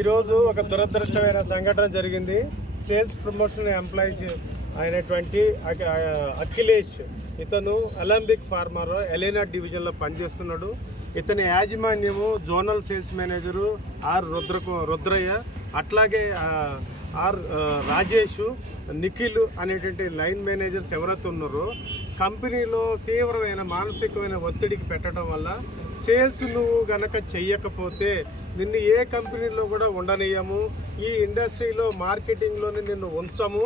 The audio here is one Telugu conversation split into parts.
ఈరోజు ఒక దురదృష్టమైన సంఘటన జరిగింది. సేల్స్ ప్రమోషన్ ఎంప్లాయీస్ అయినటువంటి అఖిలేష్, ఇతను అలంబిక్ ఫార్మర్ ఎలీనా డివిజన్లో పనిచేస్తున్నాడు. ఇతని యాజమాన్యము జోనల్ సేల్స్ మేనేజరు రుద్రయ్య, అట్లాగే రాజేష్, నిఖిల్ అనేటువంటి లైన్ మేనేజర్స్ ఎవరైతే ఉన్నారో కంపెనీలో తీవ్రమైన మానసికమైన ఒత్తిడికి పెట్టడం వల్ల సేల్స్ నువ్వు గనక చెయ్యకపోతే నిన్ను ఏ కంపెనీలో కూడా ఉండనియము, ఈ ఇండస్ట్రీలో మార్కెటింగ్లోనే నిన్ను ఉంచము,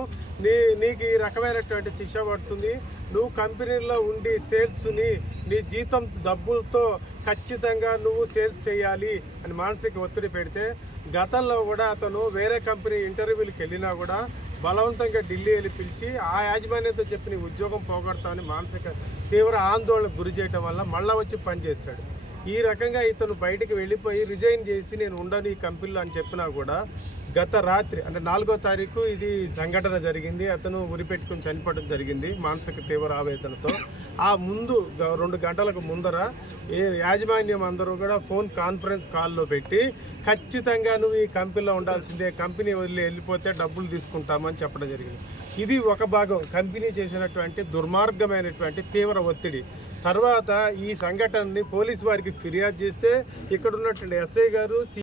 నీకు ఈ రకమైనటువంటి శిక్ష పడుతుంది. నువ్వు కంపెనీలో ఉండి సేల్స్ని నీ జీతం డబ్బులతో ఖచ్చితంగా నువ్వు సేల్స్ చేయాలి అని మానసిక ఒత్తిడి పెడితే, గతంలో కూడా అతను వేరే కంపెనీ ఇంటర్వ్యూలకు వెళ్ళినా కూడా బలవంతంగా ఢిల్లీ వెళ్ళి పిలిచి ఆ యాజమాన్యంతో చెప్పి నీ ఉద్యోగం పోగొడతామని మానసిక తీవ్ర ఆందోళనకు గురి చేయడం వల్ల మళ్ళీ వచ్చి పనిచేశాడు. ఈ రకంగా ఇతను బయటికి వెళ్ళిపోయి రిజైన్ చేసి నేను ఉండను ఈ కంపెనీలో అని చెప్పినా కూడా గత రాత్రి అంటే 4వ తారీఖు ఇది సంఘటన జరిగింది. అతను ఉరిపెట్టుకుని చనిపోవడం జరిగింది మానసిక తీవ్ర ఆవేదనతో. ఆ ముందు 2 గంటలకు ముందర యాజమాన్యం అందరూ కూడా ఫోన్ కాన్ఫరెన్స్ కాల్లో పెట్టి ఖచ్చితంగా నువ్వు ఈ కంపెనీలో ఉండాల్సిందే, కంపెనీ వదిలి వెళ్ళిపోతే డబ్బులు తీసుకుంటామని చెప్పడం జరిగింది. ఇది ఒక భాగం కంపెనీ చేసినటువంటి దుర్మార్గమైనటువంటి తీవ్ర ఒత్తిడి. తర్వాత ఈ సంఘటనని పోలీసు వారికి ఫిర్యాదు చేస్తే ఇక్కడ ఉన్నటువంటి ఎస్ఐ గారు